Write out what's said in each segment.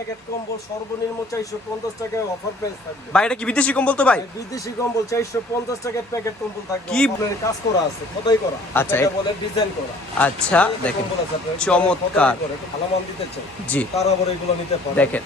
Packet কম্বল সর্বনিম্ন চারশো পঞ্চাশ টাকায় অফার প্রাইস থাকবে। ভাই এটা কি বিদেশি কম্বল তো ভাই? বিদেশি কম্বল চারশো পঞ্চাশ টাকায় প্যাকেট কম্বল থাকবে। কি? কাজ করা আছে খোদাই করা। আচ্ছা, এটাকে বলে ডিজাইন করা। আচ্ছা দেখেন চমৎকার। ভালো মান দিতে চাই। জি। তারা আবার এগুলো নিতে দেখেন,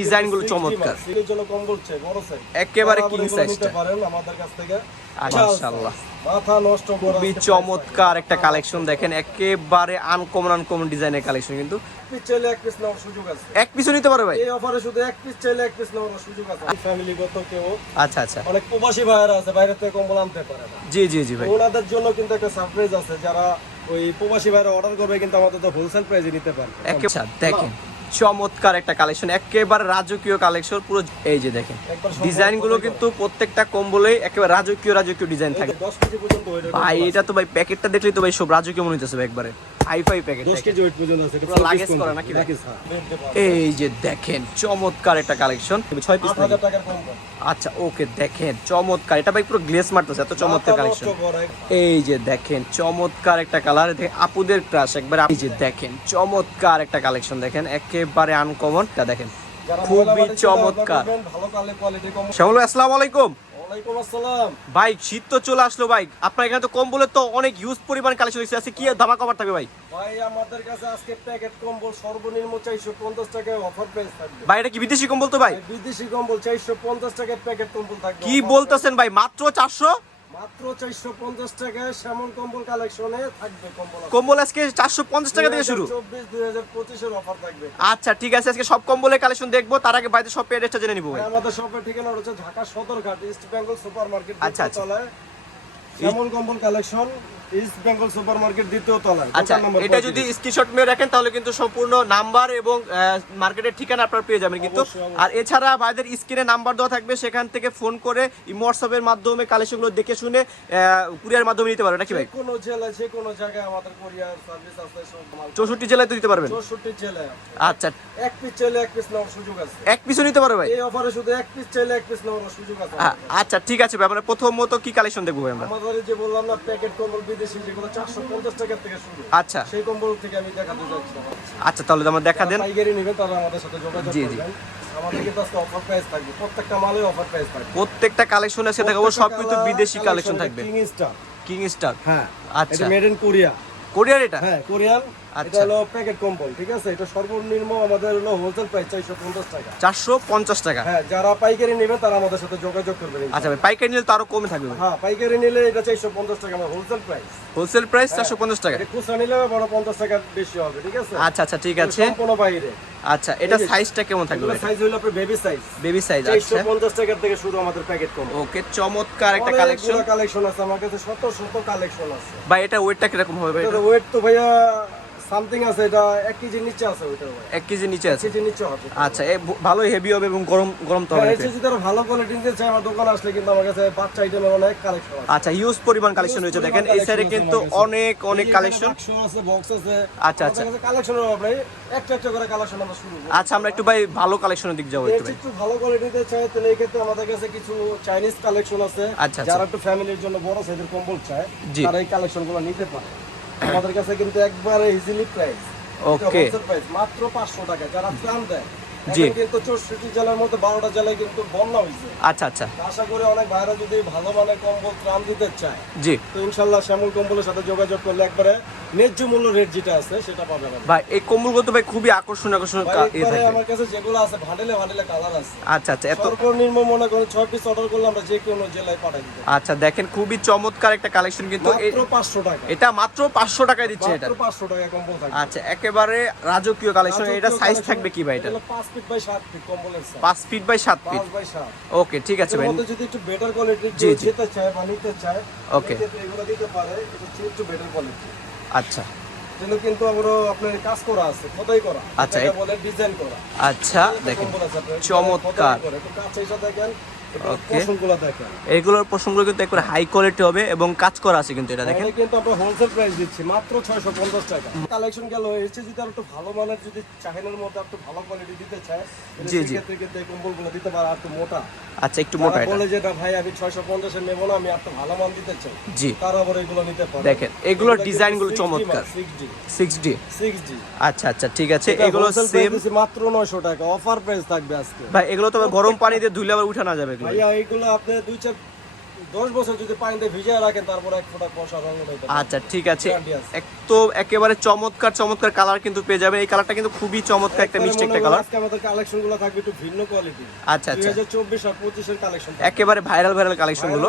ডিজাইনগুলো চমৎকার। জন্য কম্বল চাই বড় সাইজ একেবারে size নিতে। পারেন আমাদের কাছ থেকে। মাশাআল্লাহ। মাথা নষ্ট করা খুবই চমৎকার একটা কালেকশন দেখেন একেবারে আনকমন আনকমন ডিজাইনের কালেকশন কিন্তু। পিস চাইলে এক পিস নেওয়ার সুযোগ আছে। এক নিতে পারবে ভাই? এই অফারে শুধু এক পিস চাইলে এক পিস নেওয়ার সুযোগ আছে। ফ্যামিলিগত কেউ আচ্ছা আচ্ছা। অনেক প্রবাসী ভাইয়েরা আছে বাইরে থেকে কম্বল আনতে পারে না। জি জি জি ভাই। ওনাদের জন্য কিন্তু একটা সারপ্রাইজ আছে যারা ওই প্রবাসী ভাইরা অর্ডার করবে কিন্তু আমাদের তো হোলসেল প্রাইসে নিতে পারে একে- আচ্ছা দেখেন। চমৎকার একটা কালেকশন একেবারে রাজকীয় কালেকশন পুরো এই যে দেখেন। ডিজাইনগুলো কিন্তু প্রত্যেকটা কম্বলে একেবারে রাজকীয় রাজকীয় ডিজাইন থাকে। ভাই এটা তো ভাই প্যাকেটটা দেখলেই তো ভাই সব রাজকীয় মনে হচ্ছে ভাই একবারে। হাই ফাই প্যাকেট দশ কেজি ওয়েট পর্যন্ত আছে পুরো luggage করা নাকি? ভাই? এই যে দেখেন চমৎকার একটা কালেকশন ছয় পিস টাকার আচ্ছা ওকে দেখেন চমৎকার। এটা ভাই পুরো গ্লেস মারতেছে এত চমৎকার কালেকশন এই যে দেখেন চমৎকার একটা কালার আপুদের ক্রাশ একবার এই যে দেখেন চমৎকার একটা কালেকশন দেখেন একেবারে আনকমন দেখেন খুবই চমৎকার। শ্যামল আসসালামু আলাইকুম। ভাই শীত তো চলে আসলো ভাই। আপনার এখানে তো কম্বলের তো অনেক ইউজ পরিমাণ কালেকশন হয়েছে। আছে কি ধামা কভার থাকবে ভাই? ভাই আমাদের কাছে আজকে প্যাকেট কম্বল সর্বনিম্ন চারশো পঞ্চাশ টাকায় অফার প্রাইস থাকবে। ভাই এটা কি বিদেশি কম্বল তো ভাই? বিদেশি কম্বল চারশো পঞ্চাশ টাকায় প্যাকেট কম্বল থাকবে। কি বলতেছেন ভাই? মাত্র চারশো? মাত্র চারশো পঞ্চাশ টাকায় শ্যামল কম্বল কালেকশনে থাকবে কম্বল কম্বল আজকে চারশো পঞ্চাশ টাকা থেকে শুরু? চব্বিশ দুই হাজার পঁচিশের অফার থাকবে। আচ্ছা ঠিক আছে আজকে সব কম্বলের কালেকশন দেখব তার আগে বাইরে সব অ্যাড্রেসটা জেনে নিবো আমাদের শপের ঠিকানা হচ্ছে Dhaka Sadarghat east Bengal super market আচ্ছা, আচ্ছা। শ্যামল কম্বল কালেকশন ইস্ট বেঙ্গল দ্বিতীয় তলায় আচ্ছা এটা যদি স্ক্রিনশট মেরে রাখেন তাহলে কিন্তু সম্পূর্ণ নাম্বার এবং মার্কেটের ঠিকানা আপনারা পেয়ে যাবেন কিন্তু। আর এছাড়া ভাইদের স্ক্রিনে নাম্বার দেওয়া থাকবে সেখান থেকে ফোন করে হোয়াটসঅ্যাপের মাধ্যমে কালেকশনগুলো দেখে শুনে কুরিয়ার মাধ্যমে নিতে পারবেন নাকি ভাই? কোনো জেলায় যে কোনো জায়গায় আমাদের কোরিয়ার সার্ভিস আছে চৌষট্টি জেলায় তো দিতে পারবেন? চৌষট্টি জেলায় আচ্ছা। এক পিস চাইলে এক পিস নেওয়ার সুযোগ আছে। এক পিছু নিতে পারবে ভাই? এই অফারে শুধু এক পিস চাইলে এক পিস নেওয়ার সুযোগ আছে। আচ্ছা ঠিক আছে ভাই আমরা প্রথমত কি কালেকশন দেখব ভাই আমরা? আমাদের যে বললাম না প্যাকেট কম্বল বিদেশি যেগুলো চারশো পঞ্চাশ টাকা থেকে শুরু। আচ্ছা। সেই কম্বল থেকে আমি দেখাতে যাচ্ছি আচ্ছা তাহলে আমরা দেখা দেন। পাইকারি নেবেন তাহলে আমাদের সাথে যোগাযোগ। করবেন। প্রত্যেকটা কালেকশন আছে দেখাবো সব কিন্তু বিদেশি কালেকশন থাকবে। কিং স্টার কিং স্টার হ্যাঁ আচ্ছা। মেড ইন কোরিয়া কোরিয়ার এটা? হ্যাঁ কোরিয়ান এটা আচ্ছা। হলো প্যাকেট কম্বল ঠিক আছে? এটা সর্বনিম্ন আমাদের হলো হোলসেল প্রাইস চারশো পঞ্চাশ টাকা। চারশো পঞ্চাশ টাকা? হ্যাঁ যারা পাইকারি নেবেন তারা আমাদের সাথে যোগাযোগ করবেন আচ্ছা ভাই পাইকারি নিলে তো আরও কমে থাকবে হ্যাঁ পাইকারি নিলে এটা চারশো পঞ্চাশ টাকা আমার হোলসেল প্রাইস হোলসেল প্রাইস চারশো পঞ্চাশ টাকা? এটা খুচরা নিলে বড় পঞ্চাশ টাকা বেশি হবে ঠিক আছে? আচ্ছা আচ্ছা ঠিক আছে। সম্পূর্ণ বাইরে। আচ্ছা এটা সাইজটা কেমন থাকবে সাইজ হলো আপনার বেবি সাইজ বেবি সাইজ আচ্ছা। পঞ্চাশ টাকার থেকে শুরু আমাদের প্যাকেট কম্বল। ওকে চমৎকার একটা কালেকশন কালেকশন আছে আমার কাছে শত শত কালেকশন আছে। ভাই এটা ওয়েটটা কীরকম হবে ভাই এটার ওয়েট তো ভাইয়া সামথিং আছে এটা এক কেজির নিচে আছে ওয়েট এক কেজি নিচে আছে? কেজির নিচে হবে। আচ্ছা এ ভ- ভালোই হেভি হবে এবং গরম গরম তো হবে হ্যাঁ, যদি আরও ভালো কোয়ালিটি নিতে চাই আমার দোকানে আসলে কিন্তু আমার কাছে বাচ্চা আইটেমের অনেক কালেকশন আছে। আচ্ছা হিউজ পরিমাণ কালেকশন হয়েছে দেখেন এই সাইডে কিন্তু অনেক অনেক কালেকশন আছে বক্স আছে। আচ্ছা, আচ্ছা। কালেকশনের নেই। একটা একটা করে কালেকশন আমরা শুরু করব। আচ্ছা আমরা একটু ভাই ভালো কালেকশনের দিক যাব একটু একটু ভালো কোয়ালিটিতে চাই তাহলে এই ক্ষেত্রে আমাদের কাছে কিছু চাইনিজ কালেকশন আছে। আচ্ছা, আচ্ছা। যারা একটু ফ্যামিলির জন্য বড় সাইজের কম্বল চায়। তারা এই কালেকশনগুলো নিতে পারে। আমাদের কাছে কিন্তু একবারে ইজিলি প্রাইস ওকে মাত্র পাঁচশো টাকা। যারা ত্রাণ দেয় জি। কিন্তু চৌষট্টি জেলার মধ্যে বারোটা জেলায় কিন্তু বন্যা হয়েছে আচ্ছা আচ্ছা। আশা করি অনেক ভাইরা যদি ভালো মানে কম্বল ত্রাণ দিতে চায় জি। তো ইনশাল্লাহ শ্যামল কম্বলের সাথে যোগাযোগ করলে একবারে ন্যায্য মূল্য রেট যেটা আছে সেটা পাবেন। ভাই এই কম্বলগুলো তো ভাই খুবই আকর্ষণীয় আকর্ষণীয় ভাই, কা- ইয়ে আমার কাছে যেগুলো আছে ভান্ডেলে ভান্ডেলে কালার আছে আচ্ছা আচ্ছা এত সর্বনিম্ন মনে করেন ছয় পিস অর্ডার করলে আমরা যে কোনো জেলায় পাঠাই পারি। আচ্ছা দেখেন খুবই চমৎকার একটা কালেকশন কিন্তু মাত্র পাঁচশো টাকা এটা মাত্র পাঁচশো টাকায় দিচ্ছে এটা মাত্র পাঁচশো টাকা কম্বল থাকবে আচ্ছা একেবারে রাজকীয় কালেকশন এটা সাইজ থাকবে কি ভাই এটা এটা হলো পাঁচ ফিট বাই সাত ফিট কম্বলের size। পাঁচ ফিট বাই সাত ফিট পাঁচ বাই সাত ওকে ঠিক আছে ভাই যদি একটু বেটার কোয়ালিটি জি, জি। যেতে চায় বা নিতে চায়. এক্ষেত্রে এগুলো দিতে পারে এটা একটু বেটার কোয়ালিটি আচ্ছা। কিন্তু আমরা আপনার কাজ করা আছে খোদাই করা। আচ্ছা, বলে ডিজাইন করা। আচ্ছা দেখেন চমৎকার। কাছে দেখেন পশমগুলো এগুলোর প্রসঙ্গগুলো কিন্তু একবার হাই কোয়ালিটি হবে এবং কাজ করা আছে কিন্তু এটা দেখেন। কিন্তু আমরা হোলসেল প্রাইস দিচ্ছি মাত্র 650 টাকা। কালেকশন গেল যদি একটু ভালো মানের যদি চাহিদার মধ্যে একটু ভালো কোয়ালিটি দিতে চায় জি, জি। কিন্তু এই কম্বলগুলো দিতে পারে একটু মোটা। আচ্ছা একটু মোটা এটা। বলে যে না ভাই আমি 650 এর নেব না আমি একটু ভালো মান দিতে চাই। জি। তারা আবার এগুলো নিতে পারে। দেখেন, এগুলোর ডিজাইনগুলো চমৎকার। 6D সিক্স ডি 6D আচ্ছা আচ্ছা ঠিক আছে। এগুলো সেম মাত্র 900 টাকা। অফার প্রাইস থাকবে আজকে। ভাই এগুলো তো গরম পানি দিয়ে ধুলে আবার উঠে না যাবে। এগুলো। ভাইয়া এইগুলো আপনি দুই চার দশ বছর যদি পানিতে ভিজিয়ে রাখেন তারপর এক ফোঁটা পয়সা রঙ আচ্ছা ঠিক আছে। এক তো একেবারে চমৎকার চমৎকার কালার কিন্তু পেয়ে যাবেন। এই কালারটা কিন্তু খুবই চমৎকার একটা মিষ্টি একটা কালার আজকে আমাদের থাকবে একটু ভিন্ন কোয়ালিটি আচ্ছা আচ্ছা। আর কালেকশন একেবারে ভাইরাল ভাইরাল কালেকশনগুলো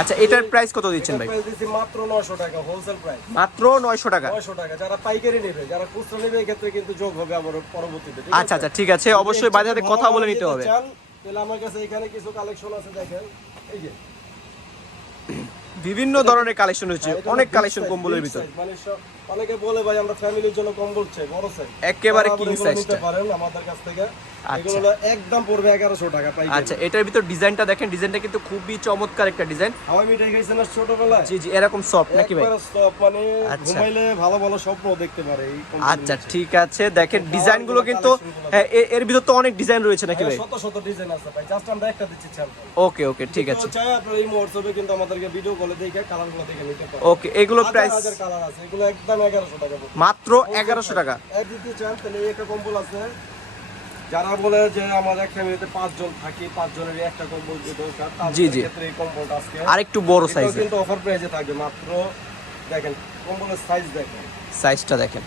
আচ্ছা এটার প্রাইস কত দিচ্ছেন ভাই? দিচ্ছি মাত্র নশো টাকা হোলসেল প্রাইস মাত্র নয়শো টাকা। নয়শো টাকা যারা পাইকারি নেবে যারা খুচরা নেবে এই ক্ষেত্রে কিন্তু যোগ হবে আবার পরবর্তীতে আচ্ছা আচ্ছা ঠিক আছে। অবশ্যই বাইরে কথা বলে নিতে হবে। তাহলে আমার কাছে এখানে কিছু কালেকশন আছে দেখেন। এই যে। বিভিন্ন ধরনের কালেকশন হচ্ছে হ্যাঁ, অনেক কালেকশন কম্বলের ভিতরে। মানে অনেকে বলে ভাই আমরা ফ্যামিলির জন্য কম্বল চাই বড় সাইজ একেবারে king size টা। পারেন আমাদের কাছ থেকে। এগুলো একদম পড়বে এগারোশো টাকা পাই আচ্ছা এটার ভিতর ডিজাইনটা দেখেন ডিজাইনটা কিন্তু খুবই চমৎকার একটা ডিজাইন। হাওয়াই মিঠাই খাইছেন না ছোটবেলায়? জি জি এরকম সফট নাকি ভাই? একবারে soft, মানে। ঘুমাইলে ভালো ভালো স্বপ্ন দেখতে পারে এই আচ্ছা ঠিক আছে দেখেন ডিজাইনগুলো কিন্তু এর ভিতর তো অনেক ডিজাইন রয়েছে নাকি ভাই? শত শত ডিজাইন আছে ভাই জাস্ট আমরা একটা দিচ্ছি ওকে ওকে ঠিক আছে। চাই আপনার এই কিন্তু আমাদেরকে ভিডিও কলে দেখে কালারগুলো দেখে নিতে পারেন। ওকে এগুলো প্রাইস হাজার কালার আছে এগুলো একদম এগারোশো টাকা মাত্র এগারোশো টাকা। দিতে চান তাহলে একটা কম্বল আছে। যারা বলে যে আমার এক ফ্যামিলিতে পাঁচজন থাকি পাঁচজনের একটা কম্বল যে দরকার জি, জি। ক্ষেত্রে এই কম্বলটা আজকে আর একটু বড় সাইজের কিন্তু অফার প্রাইসে থাকবে মাত্র দেখেন কম্বলের সাইজ দেখেন। সাইজটা দেখেন।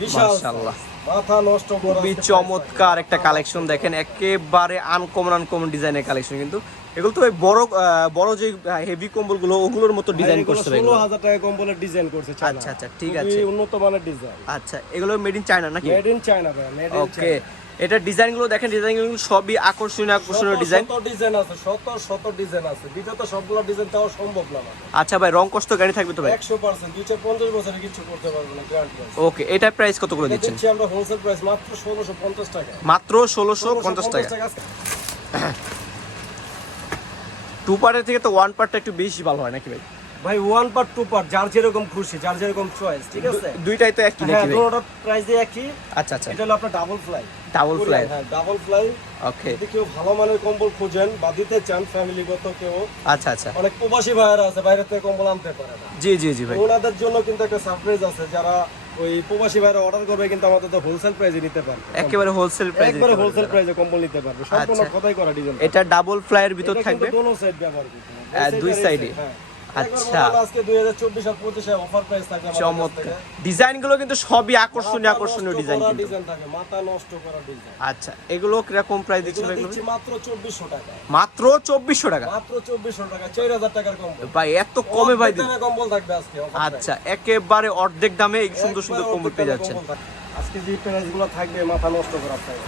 মাশাআল্লাহ। মাথা নষ্ট করা খুবই চমৎকার একটা কালেকশন দেখেন। একেবারে আনকমন আনকমন ডিজাইনের কালেকশন কিন্তু। এগুলো তো ওই বড় বড় যে হেভি কম্বলগুলো ওগুলোর মতো ডিজাইন করছে ষোলো। হাজার টাকা কম্বলের ডিজাইন করছে আচ্ছা, আচ্ছা, ঠিক আছে। উন্নত মানের ডিজাইন আচ্ছা এগুলো মেড ইন চায়না নাকি? মেড ইন চায়না ভাই ওকে এটা ডিজাইনগুলো দেখেন ডিজাইনগুলো সবই আকর্ষণীয় আকর্ষণীয় ডিজাইন শত ডিজাইন আছে শত শত ডিজাইন আছে। ভিডিও তো সবগুলো ডিজাইন দেওয়া সম্ভব না আচ্ছা ভাই রং কষ্ট গাড়ি থাকবে তো ভাই? একশো পার্সেন্ট দুইশো পঞ্চাশ বছরে কিছু করতে পারব না গ্যারান্টি ওকে এটা প্রাইস কত করে দিচ্ছেন? দিচ্ছি আমরা হোলসেল প্রাইস মাত্র ষোলোশো পঞ্চাশ টাকা। মাত্র ষোলোশো পঞ্চাশ টাকা। টাকা টু পার্টের থেকে তো ওয়ান পার্টটা একটু বেশি ভালো হয় নাকি ভাই? ভাই ওয়ান পার্ট টু পার্ট যার যেরকম খুশি যার যেরকম চয়েস ঠিক আছে? দুইটাই তো একই হ্যাঁ নাকি ভাই দুটোটা প্রাইস একই। আচ্ছা আচ্ছা। এটা হলো আপনার ডাবল ফ্লাই ডাবল ফ্লাই হ্যাঁ ডাবল ফ্লাই ওকে যদি কেউ ভালো মানের কম্বল খোঁজেন বা দিতে চান ফ্যামিলিগত কেউ আচ্ছা আচ্ছা। অনেক প্রবাসী ভাইয়েরা আছে বাইরে থেকে কম্বল আনতে পারে না। জি জি জি ভাই। ওনাদের জন্য কিন্তু একটা সারপ্রাইজ আছে যারা ওই প্রবাসী ভাইরা অর্ডার করবে কিন্তু আমাদের তো হোলসেল প্রাইসে নিতে পারবে একেবারে হোলসেল প্রাইসে একবারে হোলসেল প্রাইসে কম্বল নিতে পারবে সম্পূর্ণ আচ্ছা। কথাই করা ডিজাইন এটা ডাবল ফ্লাইয়ের ভিতর থাকবে দোনো সাইড ব্যবহার করতে হ্যাঁ, দুই সাইডে। হ্যাঁ। আচ্ছা। আজকে 2024 আর 25 এ অফার প্রাইস থাকবে চমৎকার। ডিজাইনগুলো কিন্তু সবই আকর্ষণীয় আকর্ষণীয় ডিজাইন কিন্তু। ডিজাইন থাকে মাথা নষ্ট করা ডিজাইন আচ্ছা এগুলো কীরকম প্রাইস দিচ্ছেন এগুলো এগুলো দিচ্ছি মাত্র 2400 টাকা। মাত্র চব্বিশশো টাকা? মাত্র 2400 টাকা 4000 টাকার কম্বল ভাই এত কমে ভাই দিন কম্বল থাকবে আজকে আচ্ছা একেবারে অর্ধেক দামে এই সুন্দর সুন্দর কম্বল পেয়ে অর্ধেক যাচ্ছেন। আজকে যে প্রাইস থাকবে মাথা নষ্ট করা প্রাইস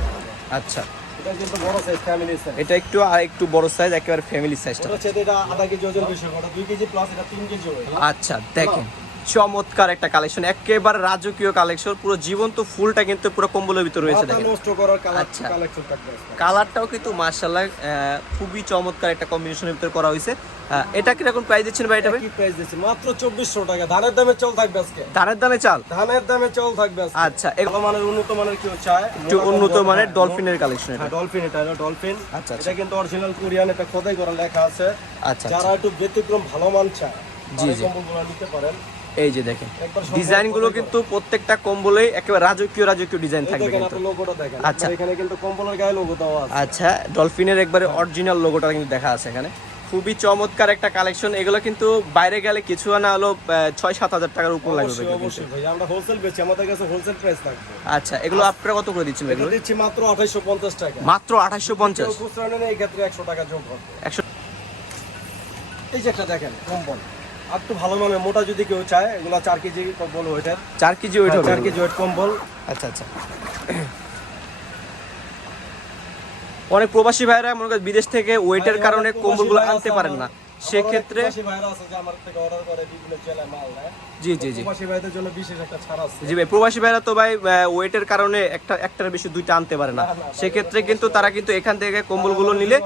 আচ্ছা। এটা কিন্তু বড় সাইজ ফ্যামিলি সাইজ এটা একটু আর একটু বড় সাইজ একেবারে ফ্যামিলি সাইজটা ওটা হচ্ছে এটা আধা কেজি ওজন বেশি ওটা দুই কেজি প্লাস এটা তিন কেজি আচ্ছা দেখেন। চমৎকার একটা কালেকশন একেবারে রাজকীয় কালেকশন পুরো জীবন্ত ফুলটা কিন্তু পুরো কম্বলের ভিতরে রয়েছে নষ্ট করার কালার আচ্ছা। কালারটাও কিন্তু মার্শাল্লাহ খুবই চমৎকার একটা কম্বিনেশনের ভিতরে করা হয়েছে। এটা কীরকম প্রাইস দিচ্ছেন ভাই এটা কি প্রাইস দিচ্ছি মাত্র চব্বিশশো টাকা। ধানের দামে চল থাকবে আজকে। ধানের দামে চাল? ধানের দামে চল থাকবে আজকে। আচ্ছা এগুলো ভালো মানের উন্নত মানের কেউ চায় একটু উন্নত মানের ডলফিনের কালেকশন এটা। হ্যাঁ ডলফিন এটা ডলফিন আচ্ছা, আচ্ছা। এটা কিন্তু অরিজিনাল কোরিয়ান এটা খোদাই করা লেখা আছে। আচ্ছা যারা একটু ব্যতিক্রম ভালো মান চায় জি, জি। নিতে পারেন। এই যে দেখেন। ডিজাইনগুলো কিন্তু প্রত্যেকটা কম্বলে একেবারে রাজকীয় রাজকীয় ডিজাইন থাকবে কিন্তু। লোগোটা দেখেন। আচ্ছা। এখানে কিন্তু কম্বলের গায়ে লোগো দেওয়া আছে। আচ্ছা ডলফিনের একবারে অরিজিনাল লোগোটা কিন্তু দেখা আছে এখানে। খুবই চমৎকার একটা কালেকশন এগুলো কিন্তু বাইরে গেলে কিছু না হলো ছয় সাত হাজার টাকার উপর লাগবে অবশ্যই কিন্তু। অবশ্যই ভাই আমরা হোলসেল বেচি আমাদের কাছে হোলসেল প্রাইস থাকবে। আচ্ছা এগুলো আপনারা কত করে দিচ্ছেন এগুলো? দিচ্ছি মাত্র আঠাইশো পঞ্চাশ টাকা। মাত্র আঠাশশো পঞ্চাশ? খুচরা নেন এই ক্ষেত্রে একশো টাকা যোগ হবে। একশো এই যে একটা দেখেন কম্বল। আর একটু ভালো মানে মোটা যদি কেউ চায় এগুলো চার কেজি কম্বল ওয়েটের চার কেজি ওয়েট চার কেজি ওয়েট কম্বল। আচ্ছা আচ্ছা। অনেক প্রবাসী ভাইরা মনে বিদেশ থেকে ওয়েটের কারণে কম্বল কম্বলগুলো আনতে পারেন না। সেক্ষেত্রে জি জি জি। জি ভাই প্রবাসী ভাইরা তো ভাই ওয়েটের কারণে একটা একটার বেশি দুইটা আনতে পারে না। সেক্ষেত্রে কিন্তু তারা কিন্তু এখান থেকে কম্বলগুলো নিলে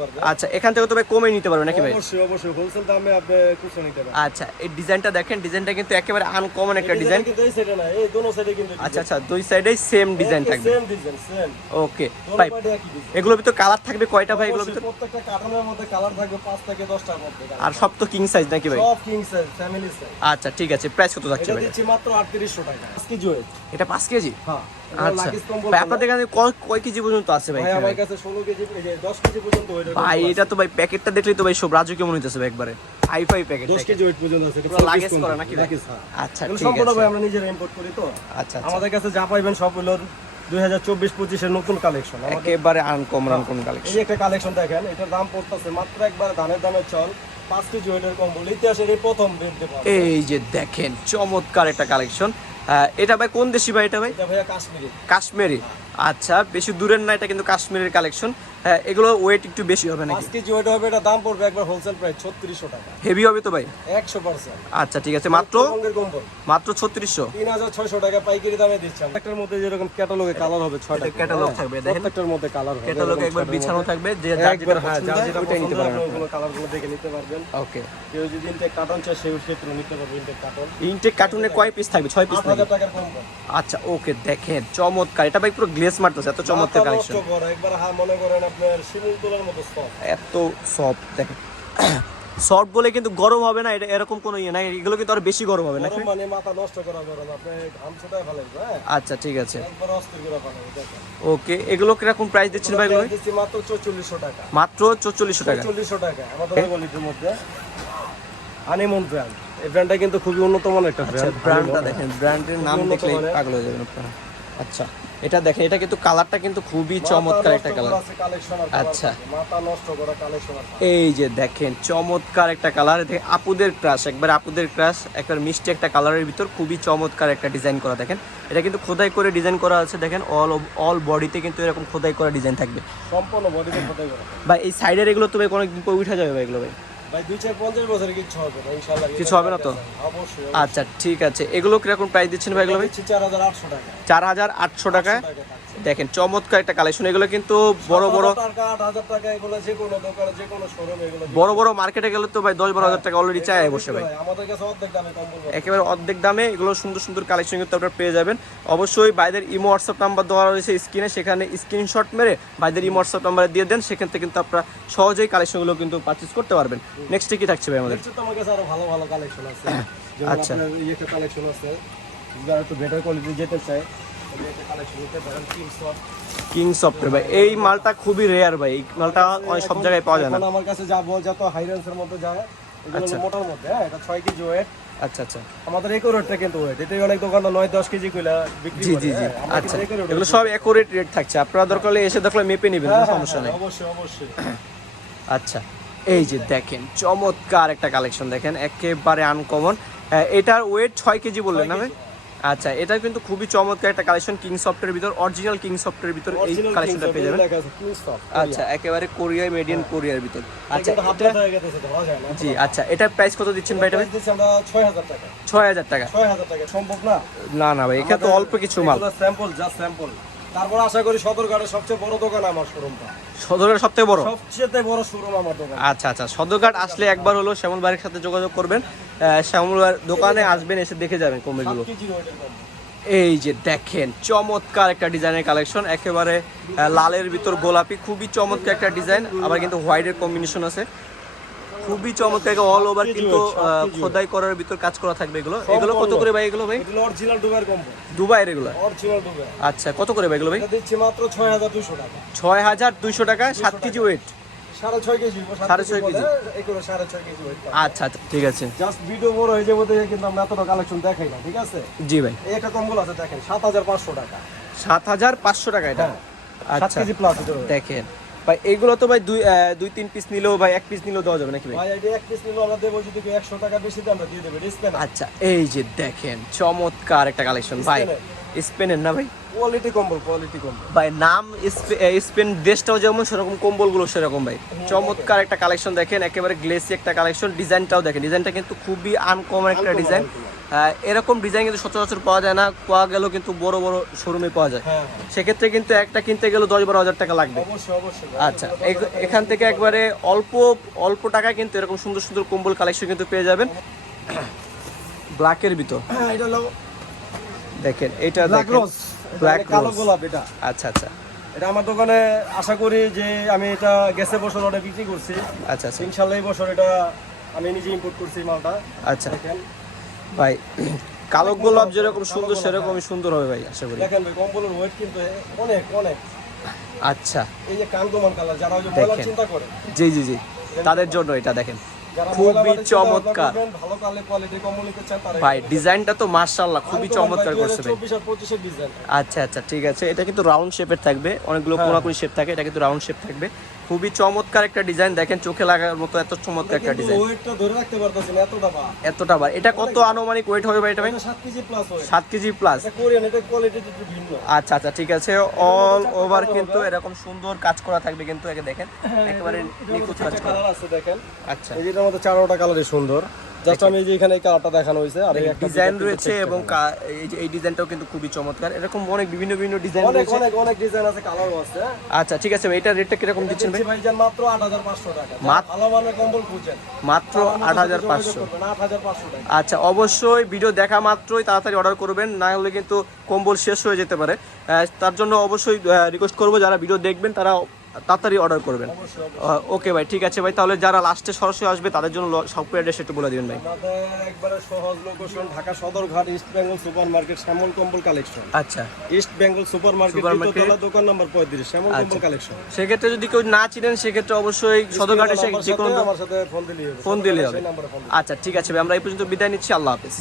পারবে। আচ্ছা এখান থেকে তো ভাই কমে নিতে পারবে নাকি ভাই? আচ্ছা এই ডিজাইনটা দেখেন ডিজাইনটা কিন্তু একেবারে আনকমন একটা ডিজাইন আচ্ছা আচ্ছা দুই সাইডেই সেম ডিজাইন থাকবে। ওকে ভাই এগুলোর ভিতর কালার থাকবে কয়টা ভাই এগুলোর অবশ্যই ভিতর? প্রত্যেকটা কার্টনের মধ্যে কালার থাকবে 5 থেকে 10টার মধ্যে আর সব তো কিং সাইজ নাকি ভাই? সব কিং সাইজ ফ্যামিলি সাইজ আচ্ছা ঠিক আছে প্রাইস কত যাচ্ছে এটা ভাই? দিচ্ছি মাত্র 3800 টাকা। 5 কেজি ওয়েট এটা পাঁচ কেজি? হ্যাঁ আচ্ছা। ভাই আপনাদের এখানে কয়- কেজি পর্যন্ত আছে ভাই ভাই আমার কাছে 16 কেজি এই যে 10 কেজি পর্যন্ত ওয়েট ভাই এটা তো ভাই প্যাকেটটা দেখলেই তো ভাই সব রাজু কেমন হইতেছে ভাই একবারে। Hi fi packet 10 KG weight পর্যন্ত আছে পুরো লাগেজ করা নাকি লাগেজ হ্যাঁ। আচ্ছা ঠিক সম্পূর্ণ ভাই আমরা নিজেরা ইম্পোর্ট করি তো। আচ্ছা আচ্ছা। আমাদের কাছে যা পাইবেন সব হলো 2024 25 এর নতুন কালেকশন একেবারে আনকম আনকমন এই কালেকশন এই একটা কালেকশন দেখেন এটার দাম পড়তেছে মাত্র একবার ধানের দামের চল 5 কেজি ওয়েটের কম্বল ইতিহাসের এই প্রথম এই যে দেখেন চমৎকার একটা কালেকশন এটা ভাই কোন দেশি ভাই এটা ভাই? কাশ্মীরি। কাশ্মীরি। আচ্ছা বেশি দূরের না এটা কিন্তু কাশ্মীরের কালেকশন এগুলো ওয়েট একটু বেশি হবে নাকি? 5 কেজি ওয়েট হবে এটা দাম পড়বে একবার হোলসেল প্রাইস 3600 টাকা। হেভি হবে তো ভাই? 100% আচ্ছা ঠিক আছে। মাত্র? মাত্র ছত্রিশশো? 3600 টাকা পাইকারি দামে দিচ্ছি একটার মধ্যে যেরকম ক্যাটালগে কালার হবে 6টা এটা catalog থাকবে, দেখেন। প্রত্যেকটার মধ্যে কালার হবে। ক্যাটালগে একবার বিছানো থাকবে যে যার একবার যেটা হ্যাঁ পছন্দ হয় নিতে ওগুলো কালারগুলো দেখে নিতে পারবেন। ওকে কেউ যদি ইনটেক কার্টন চায় সেই ক্ষেত্রে নিতে পারবে ইনটেক কার্টন ইনটেক কার্টুনে কয় পিস থাকবে? ছয় পিস থাকবে টাকার কম্বল। আচ্ছা ওকে দেখেন চমৎকার। এটা ভাই পুরো গ্লেস মারতেছে এত চমৎকার কালেকশন একবার হা মনে করেন আপনার শিমুল তোলার মতো soft। এত সফট দেখেন। সফট বলে কিন্তু গরম হবে না এটা এরকম কোনো ইয়ে নাই এগুলো কিন্তু আরও বেশি গরম হবে গরম মানে মাথা নষ্ট করা গরম আপনি ঘাম ছোটায় ফেলাইবে হ্যাঁ? আচ্ছা ঠিক আছে। একবার অস্থির করে ফেলাইবে ওকে এগুলো কীরকম প্রাইস দিচ্ছেন ভাই এগুলো দিচ্ছি মাত্র চৌচল্লিশশো টাকা। মাত্র চৌচল্লিশশো টাকা। চল্লিশশো টাকা আমাদের কোয়ালিটির মধ্যে। আনিমন ব্র্যান্ড এই ব্র্যান্ডটা কিন্তু খুবই উন্নত মানের একটা আচ্ছা ব্র্যান্ড ব্র্যান্ডটা দেখেন ব্র্যান্ডের নাম দেখলেই পাগল হয়ে যাবেন আপনারা। আচ্ছা। এটা দেখেন এটা কিন্তু কালারটা কিন্তু খুবই চমৎকার একটা কালার। আচ্ছা। এই যে দেখেন চমৎকার একটা কালার। আপুদের ক্রাশ একবার আপুদের ক্রাশ একবার মিষ্টি একটা কালারের ভিতর খুবই চমৎকার একটা ডিজাইন করা দেখেন। এটা কিন্তু খোদাই করে ডিজাইন করা আছে দেখেন অল অল বডিতে কিন্তু এরকম খোদাই করা ডিজাইন থাকবে। সম্পূর্ণ বডিতে ফোটাই করা। বা এই সাইডের এগুলো তো ভাই পর উঠে যাবে ভাই এগুলো ভাই? কিছু হবে না কিছু হবে না তো? আচ্ছা ঠিক আছে। এগুলো কীরকম প্রাইস দিচ্ছেন ভাই এগুলো ভাই? চার হাজার আটশো টাকা। টাকায় দেখেন চমৎকার একটা কালেকশন এগুলো কিন্তু বড় বড় বড় বড় মার্কেটে গেলে তো ভাই দশ বারো হাজার টাকা অলরেডি চায় বসে ভাই। একেবারে অর্ধেক দামে এগুলো সুন্দর সুন্দর কালেকশন কিন্তু আপনারা পেয়ে যাবেন। অবশ্যই বাইদের ইমো হোয়াটসঅ্যাপ নাম্বার দেওয়া রয়েছে স্ক্রিনে সেখানে স্ক্রিনশট মেরে বাইদের ইমো হোয়াটসঅ্যাপ নাম্বারে দিয়ে দেন সেখান থেকে কিন্তু আপনারা সহজেই কালেকশনগুলো কিন্তু পারচেজ করতে পারবেন। নেক্সটে কি থাকছে ভাই আমাদের? দেখছ তো আমার কাছে আরও ভালো ভালো কালেকশন আছে। যেমন আচ্ছা। আপনার এই একটা কালেকশন আছে। যারা একটু বেটার কোয়ালিটি যেতে চায় কিং সফট কিং সফটওয়্যার ভাই। এই মালটা খুবই রেয়ার ভাই। এই মালটা সব জায়গায় পাওয়া যায় না। আমার কাছে যাব যত হাই রেঞ্জের মধ্যে যায় এগুলো আচ্ছা। মোটার মধ্যে হ্যাঁ এটা ছয় কেজি ওয়েট আচ্ছা আচ্ছা। আমাদের একো রেটটা কিন্তু ওয়েট এটাই অনেক দোকানদার নয় দশ কেজি কইলা বিক্রি জি জি জি। হ্যাঁ, আচ্ছা। এগুলো সব অ্যাকুরেট রেট থাকছে। আপনারা দরকার হলে এসে দেখলে মেপে নেবেন হ্যাঁ, কোনো হ্যাঁ, সমস্যা নেই। অবশ্যই অবশ্যই। আচ্ছা। এই যে দেখেন চমৎকার একটা কালেকশন দেখেন একেবারে আনকমন এটার ওয়েট ছয় কেজি বললেন না ভাই? আচ্ছা এটা কিন্তু খুবই চমৎকার একটা কালেকশন কিং সফটের ভিতর অরিজিনাল কিং সফটের ভিতর এই কালেকশনটা পেয়ে যাবেন। আচ্ছা একেবারে কোরিয়া মেড ইন কোরিয়ার ভিতর। আচ্ছা এটা হয়ে জি আচ্ছা এটার প্রাইস কত দিচ্ছেন ভাই এটা ছয় হাজার টাকা। ছয় হাজার টাকা। ছয় হাজার টাকা সম্ভব না? না না ভাই এখানে তো অল্প কিছু মাল। স্যাম্পল জাস্ট স্যাম্পল তারপর আশা করি সদরঘাটের সবচেয়ে বড় দোকান আমার শোরুমটা। সদরের সবথেকে বড়? সবচেয়ে বড় শোরুম আমার দোকান। আচ্ছা আচ্ছা। সদরঘাট আসলে একবার হলো শ্যামল বাড়ির সাথে যোগাযোগ করবেন। শ্যামল দোকানে আসবেন এসে দেখে যাবেন কমিগুলো এই যে দেখেন চমৎকার একটা ডিজাইনের কালেকশন। একেবারে লালের ভিতর গোলাপি খুবই চমৎকার একটা ডিজাইন। আবার কিন্তু হোয়াইটের কম্বিনেশন আছে। খুবই চমৎকার অল ওভার কিন্তু খোদাই করার ভিতর কাজ করা থাকবে এগুলো। এগুলো কত করে ভাই এগুলো ভাই? এটা অরিজিনাল ডুবের কম্বো দুবাইয়ের এগুলো? অরিজিনাল ডুবে আচ্ছা কত করে ভাই এগুলো ভাই? এটা দিচ্ছি মাত্র ছয় হাজার দুশো টাকা। ছয় হাজার দুইশো টাকা সাত কেজি ওয়েট। এগুলো আচ্ছা আচ্ছা ঠিক আছে। জাস্ট ভিডিও বড় হয়ে যাব কিন্তু আমরা এতটা কালেকশন দেখাই না ঠিক আছে? জি ভাই। একটা কম্বল আছে দেখেন সাত হাজার পাঁচশো টাকা। সাত হাজার পাঁচশো টাকা এটা। হ্যাঁ। আচ্ছা। কেজি প্লাস দেখেন। ভাই এগুলো তো ভাই দুই দুই তিন পিস নিলেও ভাই এক পিস নিলেও দেওয়া যাবে নাকি ভাই? এটা এক পিস নিলেও আমরা দেবো যদি একশো টাকা বেশি দিয়ে আমরা দিয়ে দেবো। আচ্ছা এই যে দেখেন চমৎকার একটা কালেকশন ভাই। স্পেনের না ভাই? কোয়ালিটি কম্বল কোয়ালিটি কম্বল। ভাই নাম স্পেন দেশটাও যেমন সেরকম কম্বলগুলো সেরকম ভাই। চমৎকার একটা কালেকশন দেখেন একেবারে গ্লেসি একটা কালেকশন ডিজাইনটাও দেখেন ডিজাইনটা কিন্তু খুবই আনকমন একটা ডিজাইন। এরকম ডিজাইন কিন্তু সচরাচর পাওয়া যায় না পাওয়া গেলেও কিন্তু বড় বড় শোরুমে পাওয়া যায়। হ্যাঁ সেক্ষেত্রে কিন্তু একটা কিনতে গেলে দশ বারো হাজার টাকা লাগবে। আচ্ছা এখান থেকে একবারে অল্প অল্প টাকায় কিন্তু এরকম সুন্দর সুন্দর কম্বল কালেকশন কিন্তু পেয়ে যাবেন। ব্ল্যাকের ভিতর। হ্যাঁ, এটা দেখেন এটা ব্ল্যাক কালো গোলাপ এটা। আচ্ছা আচ্ছা। এটা আমার দোকানে আশা করি যে আমি এটা গেছে বছর অর্ডার বিক্রি করছি। আচ্ছা আচ্ছা। ইনশাল্লাহ এই বছর এটা আমি নিজে ইম্পোর্ট করছি মালটা। আচ্ছা। দেখেন। ভাই কালো গোলাপ যেরকম সুন্দর সেরকমই সুন্দর হবে ভাই আশা করি। দেখেন ভাই কম্বলের ওয়েট কিন্তু অনেক অনেক। আচ্ছা। এই যে কালদমান কালার যারা ওই যে। চিন্তা করে। জি জি জি। তাদের জন্য এটা দেখেন। খুবই চমৎকার। ভালো কোয়ালিটি নিতে চান তারা ভাই ডিজাইনটা তো মার্শাল্লাহ খুবই চমৎকার করছে ভাই। চব্বিশ আর পঁচিশের ডিজাইন আচ্ছা আচ্ছা ঠিক আছে। এটা কিন্তু রাউন্ড শেপের থাকবে। অনেকগুলো হ্যাঁ। কোনাকুনি শেপ থাকে এটা কিন্তু রাউন্ড শেপ থাকবে। খুবই চমৎকার একটা ডিজাইন। দেখেন চোখে লাগার মতো এত চমৎকার একটা ডিজাইন। ওয়েটটা ধরে রাখতে পারতাছেন না এতটা বা এতটা বার। এটা কত আনুমানিক ওয়েট হবে ভাই এটা ভাই? এটা সাত কেজি প্লাস হবে 7 কেজি প্লাস এটা কোরিয়ান এটা কোয়ালিটি একটু ভিন্ন। আচ্ছা আচ্ছা ঠিক আছে। অল ওভার কিন্তু এরকম সুন্দর কাজ করা থাকবে কিন্তু একে দেখেন। একেবারে নিখুঁত কাজ করা। আছে দেখেন। আচ্ছা। এই যেটার মধ্যে চারোটা কালারই সুন্দর। জাস্ট আমি যে এখানে কালারটা দেখানো হয়েছে আর এই ডিজাইন রয়েছে এবং এই যে এই ডিজাইনটাও কিন্তু খুবই চমৎকার। এরকম অনেক বিভিন্ন বিভিন্ন ডিজাইন অনেক অনেক অনেক ডিজাইন আছে কালারও আছে হ্যাঁ? আচ্ছা ঠিক আছে এটার রেটটা কীরকম দিচ্ছেন ভাই? ভাইজান মাত্র 8500 টাকা। ভালো মানের কম্বল খুঁজেন মাত্র আট হাজার পাঁচশো। 8500 টাকা। আচ্ছা অবশ্যই ভিডিও দেখা মাত্রই তাড়াতাড়ি অর্ডার করবেন না হলে কিন্তু কম্বল শেষ হয়ে যেতে পারে। তার জন্য অবশ্যই রিকোয়েস্ট করব যারা ভিডিও দেখবেন তারা তাড়াতাড়ি অর্ডার করবেন। ওকে ভাই ঠিক আছে ভাই তাহলে যারা লাস্টে সরাসরি আসবে তাদের জন্য সফটওয়্যার অ্যাড্রেস একটু বলে দিবেন ভাই। একবারে সহজ location Dhaka Sadarghat East Bengal super market Shyamal Kambal collection আচ্ছা। East Bengal super market. দোকান নাম্বার 35 শ্যামল আচ্ছা। কম্বল কালেকশন সেক্ষেত্রে যদি কেউ না চিনেন সেক্ষেত্রে অবশ্যই সদরঘাট এসে যে কোনো আমার সাথে ফোন হবে। ফোন দিলে হবে। আচ্ছা ঠিক আছে ভাই আমরা এই পর্যন্ত বিদায় নিচ্ছি আল্লাহ হাফেজ।